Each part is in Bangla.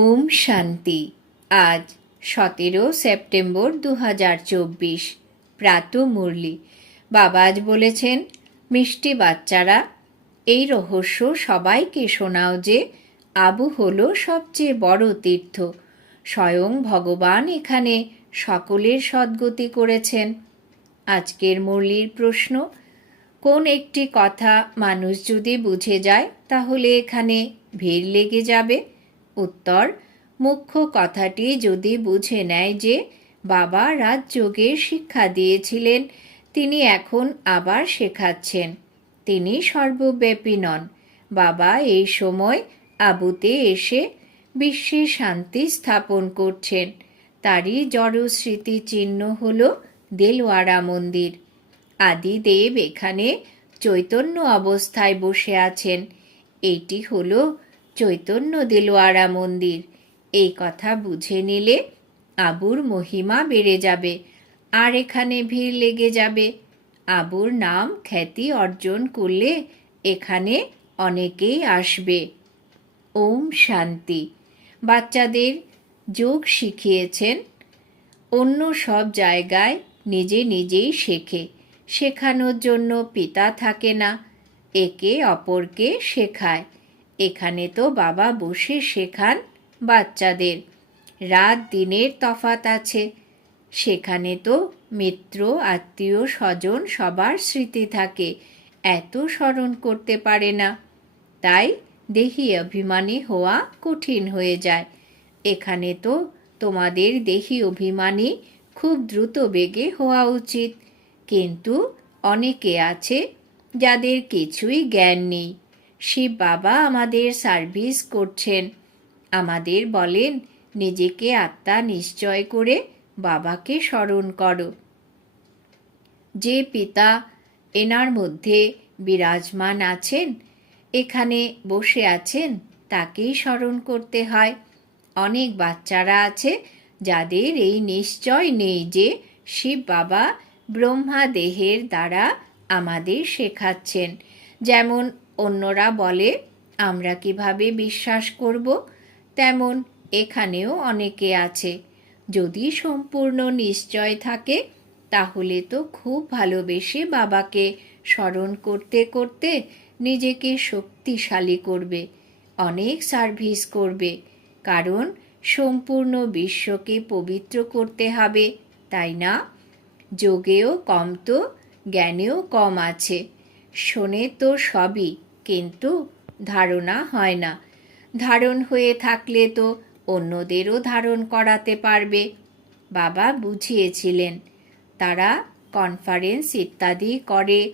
ওম শান্তি। আজ সতেরো সেপ্টেম্বর দু হাজার চব্বিশ, প্রাত মুরলি। বাবা আজ বলেছেন, মিষ্টি বাচ্চারা, এই রহস্য সবাইকে শোনাও যে আবু হলো সবচেয়ে বড় তীর্থ। স্বয়ং ভগবান এখানে সকলের সদ্গতি করেছেন। আজকের মুরলির প্রশ্ন, কোন একটি কথা মানুষ যদি বুঝে যায়, তাহলে এখানে ভিড় লেগে যাবে? উত্তর, মুখ্য কথাটি যদি বুঝে নেয় যে বাবা রাজযোগে শিক্ষা দিয়েছিলেন, তিনি এখন আবার শেখাচ্ছেন। তিনি সর্বব্যাপী নন। বাবা এই সময় আবুতে এসে বিশ্বে শান্তি স্থাপন করছেন। তারই জড় স্মৃতি চিহ্ন হল দেলওয়ারা মন্দির। আদিদেব এখানে চৈতন্য অবস্থায় বসে আছেন। এটি হলো চৈতন্য দেলোয়ারা মন্দির। এই কথা বুঝে নিলে আবুর মহিমা বেড়ে যাবে, আর এখানে ভিড় লেগে যাবে। আবুর নাম খ্যাতি অর্জন করলে এখানে অনেকেই আসবে। ওম শান্তি। বাচ্চাদের যোগ শিখিয়েছেন, অন্য সব জায়গায় নিজে নিজেই শেখে। শেখানোর জন্য পিতা থাকে না, একে অপরকে শেখায়। এখানে তো বাবা বসে শেখান বাচ্চাদের। রাত দিনের তফাত আছে। সেখানে তো মিত্র, আত্মীয়, স্বজন সবার স্মৃতি থাকে। এত স্মরণ করতে পারে না। তাই দেহি অভিমানী হওয়া কঠিন হয়ে যায়। এখানে তো তোমাদের দেহি অভিমানী খুব দ্রুত বেগে হওয়া উচিত। কিন্তু অনেকে আছে যাদের কিছুই জ্ঞান নেই। শিব বাবা আমাদের সার্ভিস করছেন। আমাদের বলেন, নিজেকে আত্মা নিশ্চয় করে বাবাকে স্মরণ করো। যে পিতা এনার মধ্যে বিরাজমান আছেন, এখানে বসে আছেন, তাকেই স্মরণ করতে হয়। অনেক বাচ্চারা আছে যাদের এই নিশ্চয় নেই যে শিব বাবা ব্রহ্মা দেহের দ্বারা আমাদের শেখাচ্ছেন। যেমন অন্যরা বলে, আমরা কীভাবে বিশ্বাস করব? তেমন এখানেও অনেকে আছে। যদি সম্পূর্ণ নিশ্চয় থাকে, তাহলে তো খুব ভালোবেসে বাবাকে স্মরণ করতে করতে নিজেকে শক্তিশালী করবে, অনেক সার্ভিস করবে। কারণ সম্পূর্ণ বিশ্বকে পবিত্র করতে হবে, তাই না? যোগেও কম তো, জ্ঞানেও কম আছে। শোনে তো সবই। কিন্তু ধারণা হয় না। ধারণ হয়ে থাকলে তো অন্যদেরও ধারণ করাতে পারবে, বাবা বুঝিয়েছিলেন। তারা কনফারেন্স ইত্যাদি করে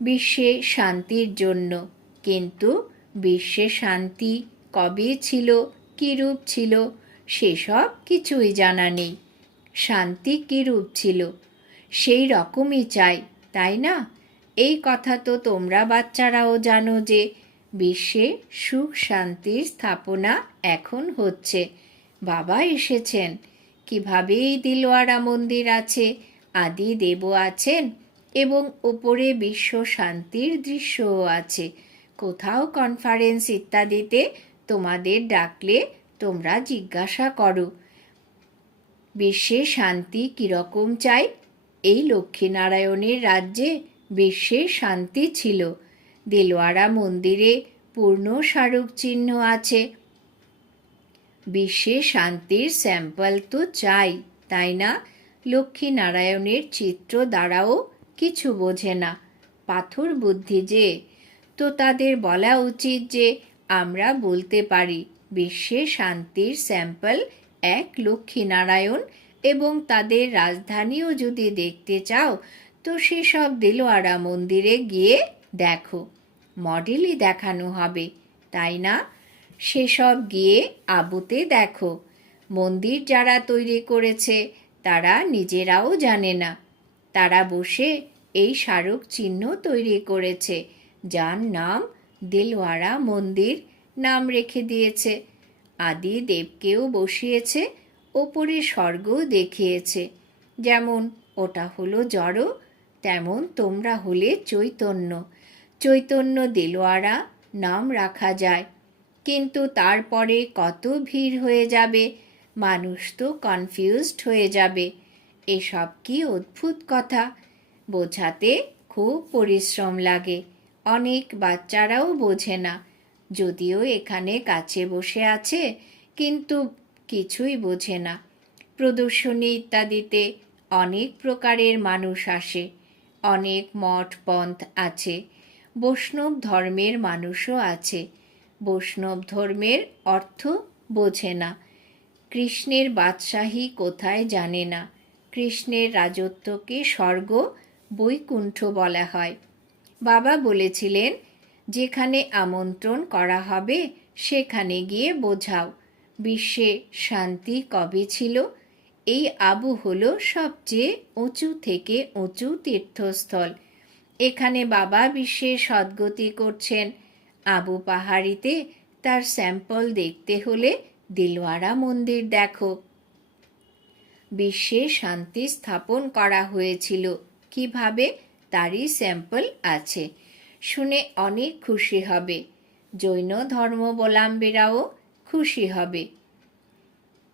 বিশ্বে শান্তির জন্য। কিন্তু বিশ্বে শান্তি কবে ছিল কীরূপ ছিল, সেসব কিছুই জানা নেই। শান্তি কীরূপ ছিল, সেই রকমই চাই, তাই না? এই কথা তো তোমরা বাচ্চারাও জানো যে বিশ্বে সুখ শান্তির স্থাপনা এখন হচ্ছে। বাবা এসেছেন। কীভাবে এই দিলওয়ারা মন্দির আছে, আদি দেব আছেন এবং ওপরে বিশ্ব শান্তির দৃশ্যও আছে। কোথাও কনফারেন্স ইত্যাদিতে তোমাদের ডাকলে তোমরা জিজ্ঞাসা করো, বিশ্বে শান্তি কীরকম চাই? এই লক্ষ্মীনারায়ণের রাজ্যে বিশ্বে শান্তি ছিল। দেলোয়ারা মন্দিরে পূর্ণ স্মারক চিহ্ন আছে। বিশ্বে শান্তির স্যাম্পল তো চাই, তাই না? লক্ষ্মীনারায়ণের চিত্র দ্বারাও কিছু বোঝে না। পাথর বুদ্ধি যে, তো তাদের বলা উচিত যে, আমরা বলতে পারি, বিশ্বে শান্তির স্যাম্পল এক লক্ষ্মীনারায়ণ এবং তাদের রাজধানীও যদি দেখতে চাও তো সেসব দিলোয়ারা মন্দিরে গিয়ে দেখো মডেলই দেখানো হবে, তাই না? সেসব গিয়ে আবুতে দেখো, মন্দির যারা তৈরি করেছে, তারা নিজেরাও জানে না। তারা বসে এই স্মারক চিহ্ন তৈরি করেছে, যার নাম দিলওয়ারা মন্দির নাম রেখে দিয়েছে। আদি দেবকেও বসিয়েছে, ওপরে স্বর্গও দেখিয়েছে। যেমন, ওটা হলো জড় তেমন তোমরা হলে চৈতন্য। চৈতন্য দেলোয়ারা নাম রাখা যায়। কিন্তু তারপরে কত ভিড় হয়ে যাবে? মানুষ তো কনফিউজড হয়ে যাবে। এসব কি অদ্ভুত কথা? বোঝাতে খুব পরিশ্রম লাগে। অনেক বাচ্চারাও বোঝে না। যদিও এখানে কাছে বসে আছে, কিন্তু কিছুই বোঝে না। প্রদর্শনী ইত্যাদিতে অনেক প্রকারের মানুষ আসে। অনেক মঠ পন্থ আছে। বৈষ্ণব ধর্মের মানুষও আছে। বৈষ্ণব ধর্মের অর্থ বোঝে না। কৃষ্ণের বাদশাহী কোথায় জানে না। কৃষ্ণের রাজত্বকে স্বর্গ বৈকুণ্ঠ বলা হয়। বাবা বলেছিলেন, যেখানে আমন্ত্রণ করা হবে, সেখানে গিয়ে বোঝাও। বিশ্বে শান্তি কবে ছিল? এই আবু হলো সবচেয়ে উঁচু থেকে উঁচু তীর্থস্থল। এখানে বাবা বিশ্বে সদ্গতি করছেন। আবু পাহাড়িতে তার স্যাম্পল দেখতে হলে দিলওয়ারা মন্দির দেখো। বিশ্বে শান্তি স্থাপন করা হয়েছিল। কীভাবে? তারই স্যাম্পল আছে। শুনে অনেক খুশি হবে। জৈন ধর্মাবলম্বীরাও খুশি হবে।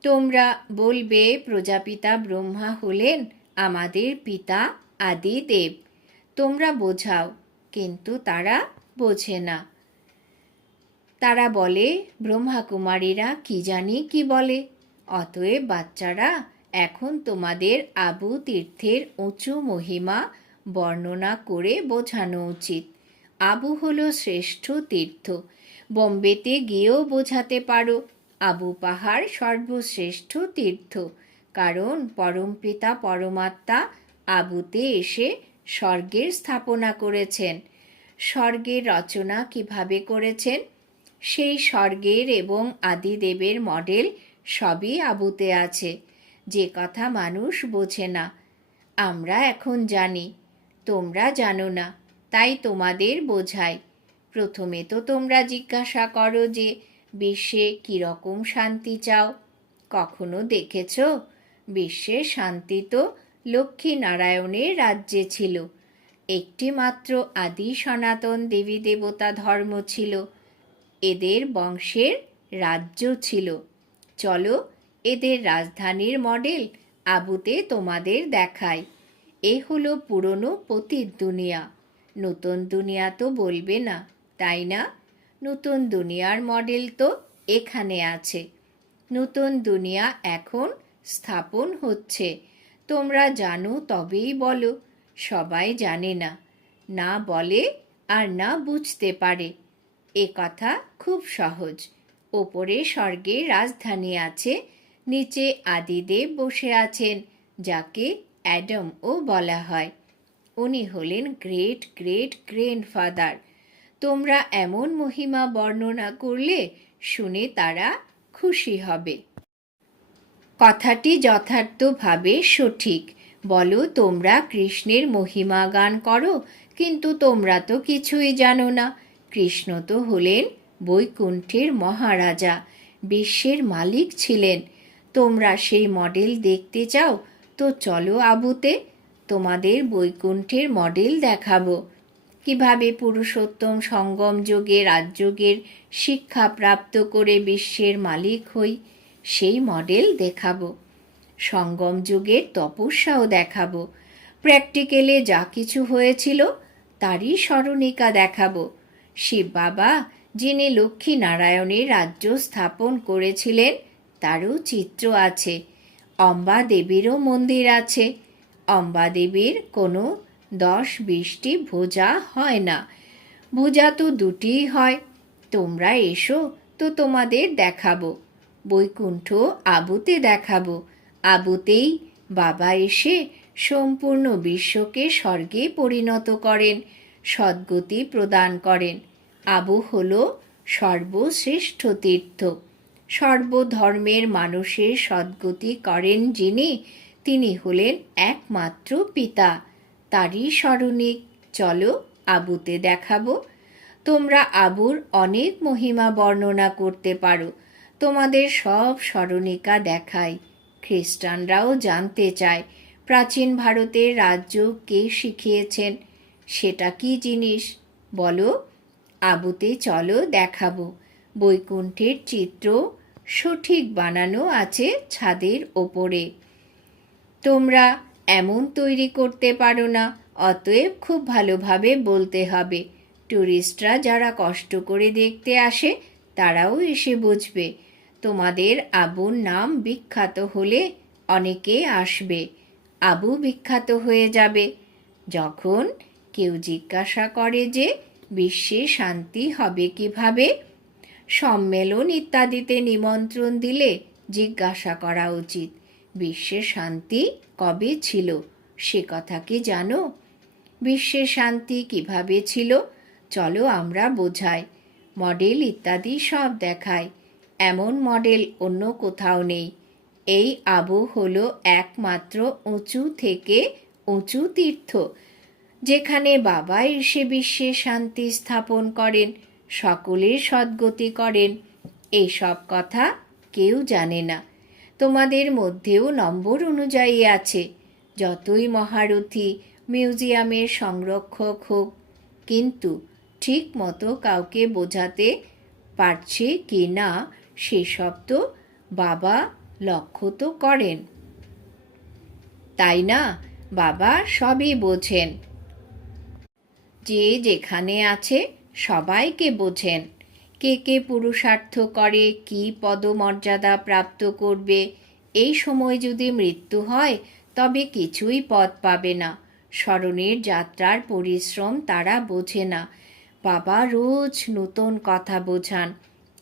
তোমরা বলবে, প্রজাপিতা ব্রহ্মা হলেন আমাদের পিতা আদি দেব তোমরা বোঝাও, কিন্তু তারা বোঝে না। তারা বলে, ব্রহ্মাকুমারীরা কি জানি কি বলে? অতএব বাচ্চারা, এখন তোমাদের আবু তীর্থের উঁচু মহিমা বর্ণনা করে বোঝানো উচিত। আবু হলো শ্রেষ্ঠ তীর্থ। বোম্বেতে গিয়েও বোঝাতে পারো। আবু পাহাড় সর্বশ্রেষ্ঠ তীর্থ। কারণ পরমপিতা পরমাত্মা আবুতে এসে স্বর্গের স্থাপনা করেছেন। স্বর্গের রচনা কীভাবে করেছেন? সেই স্বর্গের এবং আদিদেবের মডেল সবই আবুতে আছে। যে কথা মানুষ বোঝে না। আমরা এখন জানি। তোমরা জানো না। তাই তোমাদের বোঝাই। প্রথমে তো তোমরা জিজ্ঞাসা করো যে বিশ্বে কীরকম শান্তি চাও? কখনো দেখেছ? বিশ্বে শান্তি তো লক্ষ্মী নারায়ণের রাজ্যে ছিল। একটি মাত্র আদি সনাতন দেবী দেবতা ধর্ম ছিল। এদের বংশের রাজ্য ছিল। চলো এদের রাজধানীর মডেল আবুতে তোমাদের দেখায় এ হলো পুরনো পতীত দুনিয়া। নতুন দুনিয়া তো বলবে না, তাই না? নতুন দুনিয়ার মডেল তো এখানে আছে। নতুন দুনিয়া এখন স্থাপন হচ্ছে। তোমরা জানো, তবেই বলো, সবাই জানে না। না বলে আর না বুঝতে পারে। এ কথা খুব সহজ। ওপরে স্বর্গে রাজধানী আছে, নিচে আদিদেব বসে আছেন, যাকে অ্যাডমও বলা হয়। উনি হলেন গ্রেট গ্রেট গ্র্যান্ডফাদার। তোমরা এমন মহিমা বর্ণনা করলে শুনে তারা খুশি হবে। কথাটি যথার্থভাবে সঠিক। বলো, তোমরা কৃষ্ণের মহিমা গান করো, কিন্তু তোমরা তো কিছুই জানো না। কৃষ্ণ তো হলেন বৈকুণ্ঠের মহারাজা, বিশ্বের মালিক ছিলেন। তোমরা সেই মডেল দেখতে চাও, তো চলো আবুতে তোমাদের বৈকুণ্ঠের মডেল দেখাবো। কীভাবে পুরুষোত্তম সঙ্গম যোগে, রাজযোগের শিক্ষা প্রাপ্ত করে বিশ্বের মালিক হই, সেই মডেল দেখাবো। সঙ্গম যুগের তপস্যাও দেখাবো। প্র্যাকটিক্যালে যা কিছু হয়েছিল, তারই স্মরণিকা দেখাবো। শিব বাবা, যিনি লক্ষ্মী নারায়ণের রাজ্য স্থাপন করেছিলেন, তারও চিত্র আছে। অম্বা দেবীরও মন্দির আছে। অম্বা দেবীর কোনো দশ বিশটি ভোজা হয় না। ভোজা তো দুটিই হয়। তোমরা এসো, তো তোমাদের দেখাবো। বৈকুণ্ঠ আবুতে দেখাবো। আবুতেই বাবা এসে সম্পূর্ণ বিশ্বকে স্বর্গে পরিণত করেন, সদ্গতি প্রদান করেন। আবু হল সর্বশ্রেষ্ঠ তীর্থ। সর্বধর্মের মানুষের সদ্গতি করেন যিনি, তিনি হলেন একমাত্র পিতা। তারই স্মরণিক চলো আবুতে দেখাবো। তোমরা আবুর অনেক মহিমা বর্ণনা করতে পারো। তোমাদের সব স্মরণিকা দেখায়। খ্রিস্টানরাও জানতে চায়, প্রাচীন ভারতের রাজ্য কে শিখিয়েছেন? সেটা কি জিনিস? বলো, আবুতে চলো দেখাবো। বৈকুণ্ঠের চিত্র সঠিক বানানো আছে ছাদের ওপরে। তোমরা এমন তৈরি করতে পারো না, অতএব খুব ভালোভাবে বলতে হবে। ট্যুরিস্টরা যারা কষ্ট করে দেখতে আসে, তারাও এসে বুঝবে। তোমাদের আবুর নাম বিখ্যাত হলে অনেকে আসবে। আবু বিখ্যাত হয়ে যাবে। যখন কেউ জিজ্ঞাসা করে যে, বিশ্বে শান্তি হবে কীভাবে? সম্মেলন ইত্যাদিতে নিমন্ত্রণ দিলে জিজ্ঞাসা করা উচিত। বিশ্বে শান্তি কবে ছিল? সে কথা কি জানো? বিশ্বে শান্তি কীভাবে ছিল? চলো আমরা বোঝাই। মডেল ইত্যাদি সব দেখায় এমন মডেল অন্য কোথাও নেই। এই আবু হলো একমাত্র উঁচু থেকে উঁচু তীর্থ, যেখানে বাবা এসে বিশ্বে শান্তি স্থাপন করেন, সকলের সদ্গতি করেন। এইসব কথা কেউ জানে না। তোমাদের মধ্যেও নম্বর অনুযায়ী আছে। যতই মহারথী মিউজিয়ামের সংরক্ষক হোক, কিন্তু ঠিক মতো কাউকে বোঝাতে পারছে কি না, সেসব তো বাবা লক্ষ্য তো করেন। তাই না? বাবা সবই বোঝেন। যে যেখানে আছে সবাইকে বোঝেন। কে কে পুরুষার্থ করে, কি পদমর্যাদা প্রাপ্ত করবে? এই সময় যদি মৃত্যু হয়, তবে কিছুই পদ পাবে না। স্মরণের যাত্রার পরিশ্রম তারা বোঝে না। বাবা রোজ নতুন কথা বোঝান।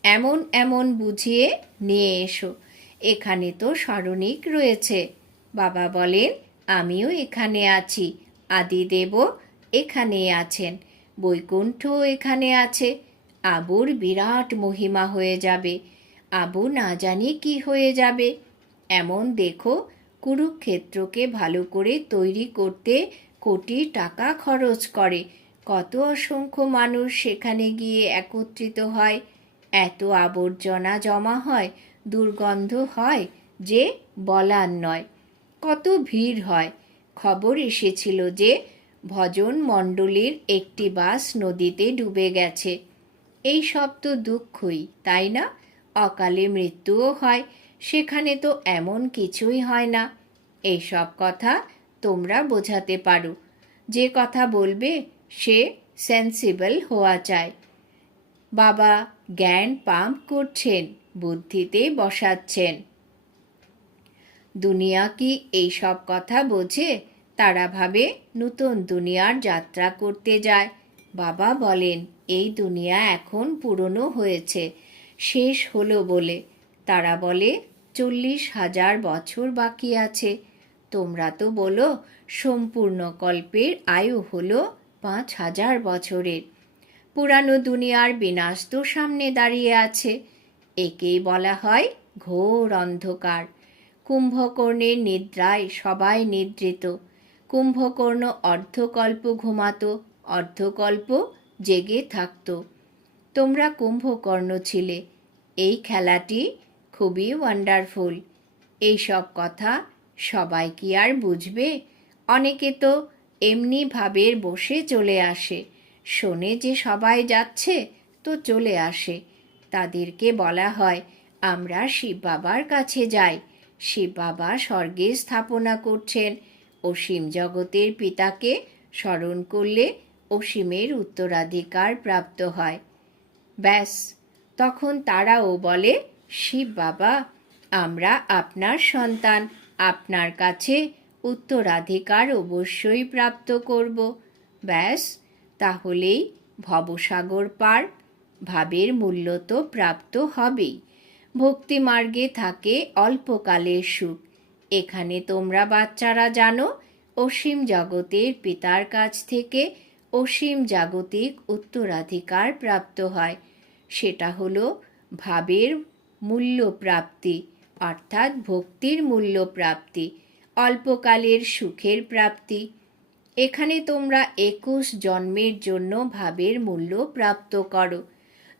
এমন এমন বুঝিয়ে নিয়ে এসো। এখানে তো স্মরণিক রয়েছে। বাবা বলেন, আমিও এখানে আছি। আদিদেব এখানে আছেন। বৈকুণ্ঠ এখানে আছে। আবুর বিরাট মহিমা হয়ে যাবে। আবু না জানি কি হয়ে যাবে। এমন দেখো, কুরুক্ষেত্রকে ভালো করে তৈরি করতে কোটি টাকা খরচ করে। কত অসংখ্য মানুষ সেখানে গিয়ে একত্রিত হয়। এত আবর্জনা জমা হয়, দুর্গন্ধ হয় যে বলার নয়। কত ভিড় হয়। খবর এসেছিল যে ভজন মণ্ডলীর একটি বাস নদীতে ডুবে গেছে। এই সব তো দুঃখই, তাই না? অকালে মৃত্যুও হয়, সেখানে তো এমন কিছুই হয় না। এইসব কথা তোমরা বোঝাতে পারো। যে কথা বলবে, সে সেন্সিবল হওয়া চায়। বাবা জ্ঞান পাম্প করছেন, বুদ্ধিতে বসাচ্ছেন। দুনিয়া কি এই সব কথা বোঝে? তারা ভাবে নতুন দুনিয়ার যাত্রা করতে যায়। বাবা বলেন, এই দুনিয়া এখন পুরনো হয়েছে, শেষ হলো বলে। তারা বলে, চল্লিশ হাজার বছর বাকি আছে। তোমরা তো বলো, সম্পূর্ণ কল্পের আয়ু হলো পাঁচ হাজার বছরের। পুরানো দুনিয়ার বিনাশ তো সামনে দাঁড়িয়ে আছে। একেই বলা হয় ঘোর অন্ধকার। কুম্ভকর্ণের নিদ্রায় সবাই নিদ্রিত। কুম্ভকর্ণ অর্ধকল্প ঘুমাতো অর্ধকল্প জেগে থাকত। তোমরা কুম্ভকর্ণ ছিলে। এই খেলাটি খুবই ওয়ান্ডারফুল এই সব কথা সবাই কি আর বুঝবে? অনেকে তো এমনি ভাবের বসে চলে আসে। শোনে যে সবাই যাচ্ছে, তো চলে আসে। তাদেরকে বলা হয়, আমরা শিব বাবার কাছে যাই। শিব বাবা স্বর্গে স্থাপনা করছেন অসীম জগতের পিতাকে স্মরণ করলে অসীমের উত্তরাধিকার প্রাপ্ত হয়। ব্যাস, তখন তারাও বলে, শিব বাবা, আমরা আপনার সন্তান। আপনার কাছে উত্তরাধিকার অবশ্যই প্রাপ্ত করব। ব্যাস, তাহলেই ভবসাগর পার ভাবের মূল্য তো প্রাপ্ত হবেই। ভক্তিমার্গে থাকে অল্পকালের সুখ। এখানে তোমরা বাচ্চারা জানো, অসীম জগতের পিতার কাছ থেকে অসীম জাগতিক উত্তরাধিকার প্রাপ্ত হয়। সেটা হলো ভাবের মূল্য প্রাপ্তি অর্থাৎ ভক্তির মূল্য প্রাপ্তি অল্পকালের সুখের প্রাপ্তি। এখানে তোমরা একুশ জন্মের জন্য ভাবের মূল্য প্রাপ্ত করো।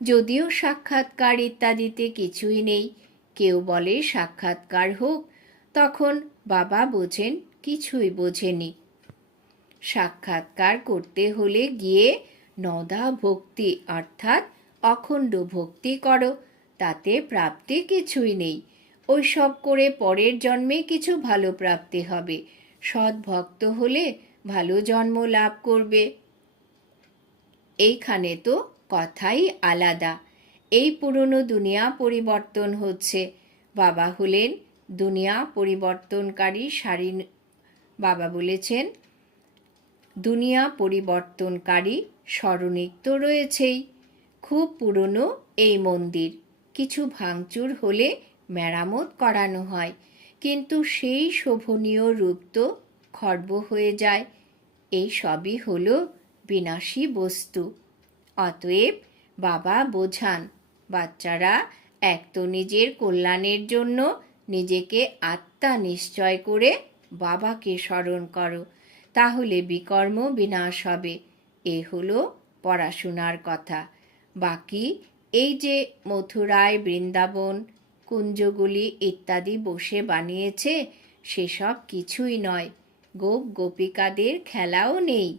যদিও সাক্ষাৎকার ইত্যাদিতে কিছুই নেই, কেউ বলে সাক্ষাৎকার হোক, তখন বাবা বোঝেন, কিছুই বোঝেনি। সাক্ষাৎকার করতে হলে গিয়ে নদা ভক্তি অর্থাৎ অখণ্ড ভক্তি করো, তাতে প্রাপ্তি কিছুই নেই। ওইসব করে পরের জন্মে কিছু ভালো প্রাপ্তি হবে। সৎ ভক্ত হলে ভালো জন্ম লাভ করবে। এইখানে তো কথাই আলাদা। এই পুরনো দুনিয়া পরিবর্তন হচ্ছে। বাবা হলেন দুনিয়া পরিবর্তনকারী সারি বাবা বলেছেন দুনিয়া পরিবর্তনকারী স্মরণিক তো রয়েছেই। খুব পুরনো এই মন্দির। কিছু ভাঙচুর হলে মেরামত করানো হয়। কিন্তু সেই শোভনীয় রূপ তো খর্ব হয়ে যায়। এই সবই হলো বিনাশী বস্তু। অতএব বাবা বোঝান, বাচ্চারা এক তো নিজের কল্যাণের জন্য নিজেকে আত্মা নিশ্চয় করে বাবাকে স্মরণ করো। তাহলে বিকর্ম বিনাশ হবে। এ হলো পড়াশোনার কথা। বাকি, এই যে মথুরায় বৃন্দাবন, কুঞ্জগুলি ইত্যাদি বসে বানিয়েছে, সেসব কিছুই নয়। গোপ গোপিকাদের খেলাও নেই।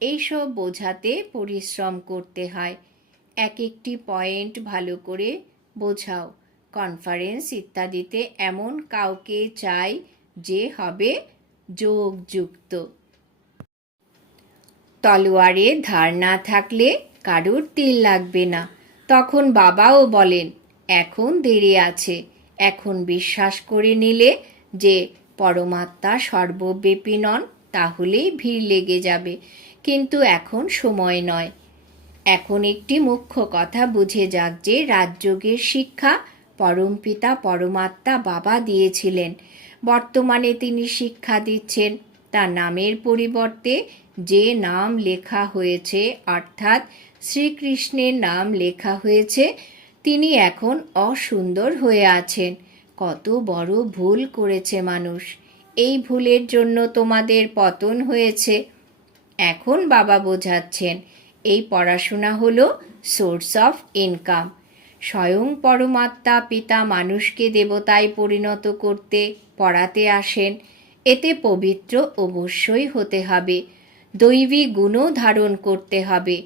এইসব বোঝাতে পরিশ্রম করতে হয়। এক একটি পয়েন্ট ভালো করে বোঝাও। কনফারেন্স ইত্যাদিতে এমন কাউকে চাই যে হবে যোগযুক্ত। তলোয়ারে ধার না থাকলে কারুর তিল লাগবে না। তখন বাবাও বলেন, এখন দেরি আছে। এখন বিশ্বাস করে নিলে যে পরমাত্মা সর্বব্যাপী নন, তাহলেই ভিড় লেগে যাবে। কিন্তু এখন সময় নয়। এখন একটি মুখ্য কথা বুঝে যাক যে রাজযোগের শিক্ষা পরমপিতা পরমাত্মা বাবা দিয়েছিলেন। বর্তমানে তিনি শিক্ষা দিচ্ছেন। তার নামের পরিবর্তে যে নাম লেখা হয়েছে, অর্থাৎ শ্রীকৃষ্ণের নাম লেখা হয়েছে, তিনি এখন অসুন্দর হয়ে আছেন। কত বড় ভুল করেছে মানুষ। এই ভুলের জন্য তোমাদের পতন হয়েছে। এখন বাবা বোঝাচ্ছেন, এই পড়াশোনা হলো সোর্স অফ ইনকাম। স্বয়ং পরমাত্মা পিতা মানুষকে দেবতায় পরিণত করতে, পড়াতে আসেন। এতে পবিত্র অবশ্যই হতে হবে। দৈবী গুণও ধারণ করতে হবে।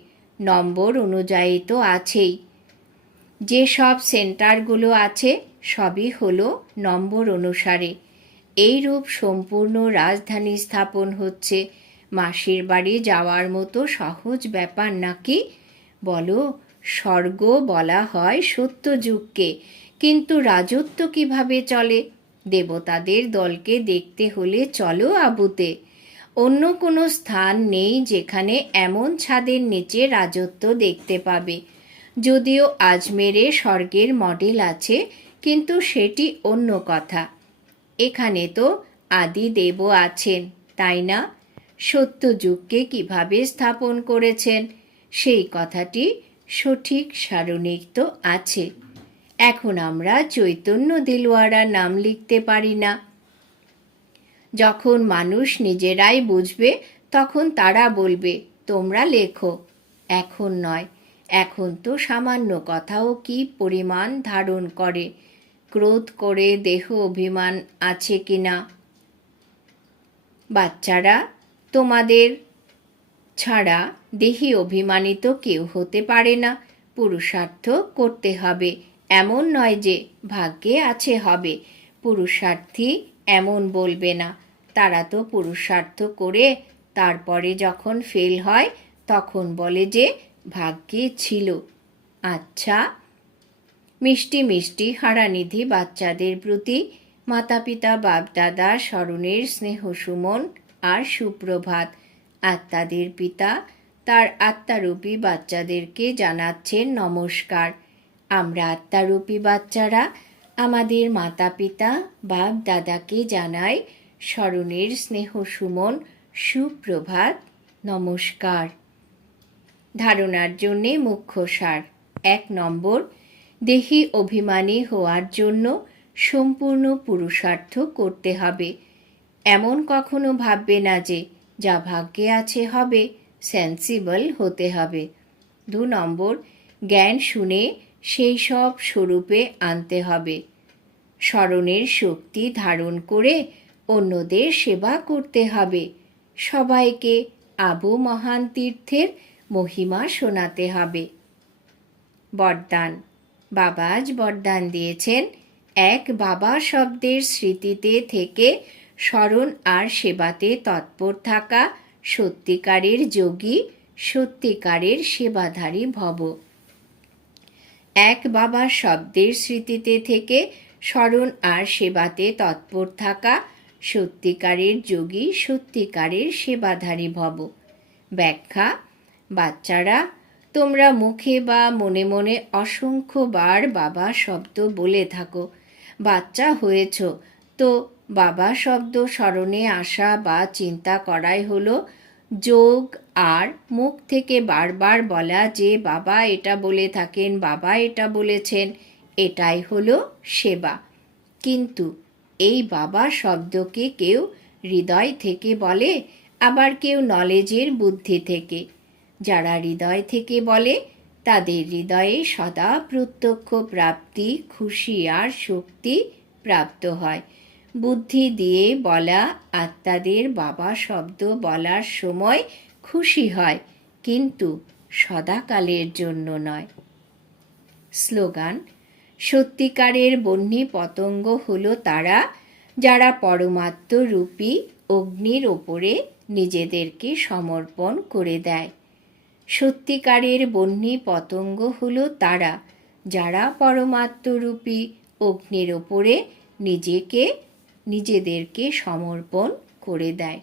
নম্বর অনুযায়ী তো আছেই। যে সব সেন্টারগুলো আছে, সবই হলো নম্বর অনুসারে। এই রূপ সম্পূর্ণ রাজধানী স্থাপন হচ্ছে। মাসির বাড়ি যাওয়ার মতো সহজ ব্যাপার নাকি? বলো, স্বর্গ বলা হয় সত্যযুগকে, কিন্তু রাজত্ব কীভাবে চলে? দেবতাদের দলকে দেখতে হলে চলো আবুতে। অন্য কোনো স্থান নেই যেখানে এমন ছাদের নিচে রাজত্ব দেখতে পাবে। যদিও আজমেরে স্বর্গের মডেল আছে, কিন্তু সেটি অন্য কথা। এখানে তো আদি দেব আছেন, তাই না? সত্যযুগকে কীভাবে স্থাপন করেছেন, সেই কথাটি সঠিক সারণিক তো আছে। এখন আমরা চৈতন্য দিলওয়ারা নাম লিখতে পারি না। যখন মানুষ নিজেরাই বুঝবে, তখন তারা বলবে, তোমরা লেখো। এখন নয়। এখন তো সামান্য কথাও কি পরিমাণ ধারণ করে? ক্রোধ করে দেহ অভিমান আছে কি না? বাচ্চারা, তোমাদের ছাড়া দেহি অভিমানিত কেউ হতে পারে না। পুরুষার্থ করতে হবে। এমন নয় যে ভাগ্যে আছে হবে। পুরুষার্থী এমন বলবে না। তারা তো পুরুষার্থ করে তারপরে যখন ফেল হয়, তখন বলে যে ভাগ্যে ছিল। আচ্ছা মিষ্টি মিষ্টি হারানিধি বাচ্চাদের প্রতি মাতা পিতা বাপ দাদা স্মরণের স্নেহ সুমন আর সুপ্রভাত। আত্মাদের পিতা, তার আত্মারূপী বাচ্চাদেরকে জানাচ্ছেন নমস্কার। আমরা আত্মারূপী বাচ্চারা আমাদের মাতা পিতা বাপ দাদাকে জানাই স্মরণের স্নেহ সুমন, সুপ্রভাত, নমস্কার। ধারণার জন্যে মুখ্য সার। এক নম্বর, দেহি অভিমানী হওয়ার জন্য সম্পূর্ণ পুরুষার্থ করতে হবে। এমন কখনো ভাববে না যে, যা ভাগ্যে আছে হবে সেন্সিবল হতে হবে। দু নম্বর, জ্ঞান শুনে সেই সব স্বরূপে আনতে হবে। স্মরণের শক্তি ধারণ করে অন্যদের সেবা করতে হবে। সবাইকে আবু মহান তীর্থের মহিমা শোনাতে হবে। বরদান। বাবা আজ বরদান দিয়েছেন। এক বাবা শব্দের স্মৃতিতে থেকে স্মরণ আর সেবাতে তৎপর থাকা সত্যিকারের যোগী, সত্যিকারের সেবাধারী ভব। এক বাবা শব্দের স্মৃতিতে থেকে স্মরণ আর সেবাতে তৎপর থাকা সত্যিকারের যোগী সত্যিকারের সেবাধারী ভব। ব্যাখ্যা, বাচ্চারা, তোমরা মুখে বা মনে মনে অসংখ্যবার বাবা শব্দ বলে থাকো। বাচ্চা হয়েছ, তো বাবা শব্দ স্মরণে আসা বা চিন্তা করাই হলো যোগ আর মুখ থেকে বারবার বলা যে বাবা এটা বলে থাকেন, বাবা এটা বলেছেন, এটাই হলো সেবা। কিন্তু এই বাবা শব্দকে কেউ হৃদয় থেকে বলে, আবার কেউ নলেজের বুদ্ধি থেকে। যারা হৃদয় থেকে বলে, তাদের হৃদয়ে সদা প্রত্যক্ষ প্রাপ্তি, খুশি আর শক্তি প্রাপ্ত হয়। বুদ্ধি দিয়ে বলা, আত্মাদের বাবা শব্দ বলার সময় খুশি হয়, কিন্তু সদাকালের জন্য নয়। স্লোগান সত্যিকারের বন্যী পতঙ্গ হল তারা, যারা পরমাত্ম রূপী অগ্নির ওপরে নিজেদেরকে সমর্পণ করে দেয়। সত্যিকারের বন্যী পতঙ্গ হল তারা, যারা পরমাত্মরূপী অগ্নির ওপরে নিজেকে, নিজেদেরকে সমর্পণ করে দেয়।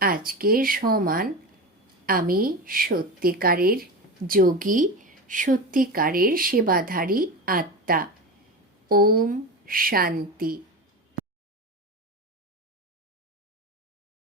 আজকের সমান আমি সত্যিকারের যোগী সত্যিকারের সেবাধারী আত্মা। ওম শান্তি।